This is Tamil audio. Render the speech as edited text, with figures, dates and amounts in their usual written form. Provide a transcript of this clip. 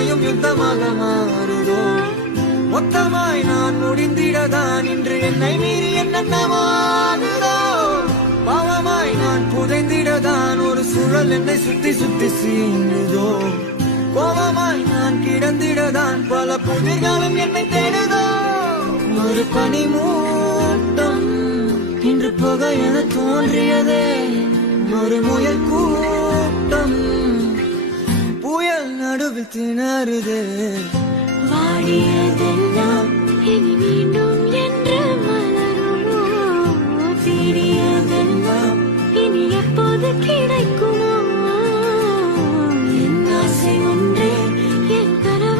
அத்தனையும் யுத்தமாக மாறுதோ மொத்தமாய் நான் முடிந்திடதான் இன்று என்னை மீறி என்னென்னவோ ஆகுதோ பாவமாய் நான் புதைந்திடதான் ஒரு சுழல் என்னை சுத்தி சுத்தி சீனுதோ கோபமாய் நான் கிடந்திடதான் பல புதிர்களும் என்னை தேடுதோ ஒரு பனிமூட்டம் இன்று புகை என தோன்றியதே ஒரு முயல் கூட்டம் புயல் நடுவில் திணறுதே வாடியதெல்லாம் இனி மீண்டும் என்று மலருமோ தேடியதெல்லாம் இனி எப்போது கிடை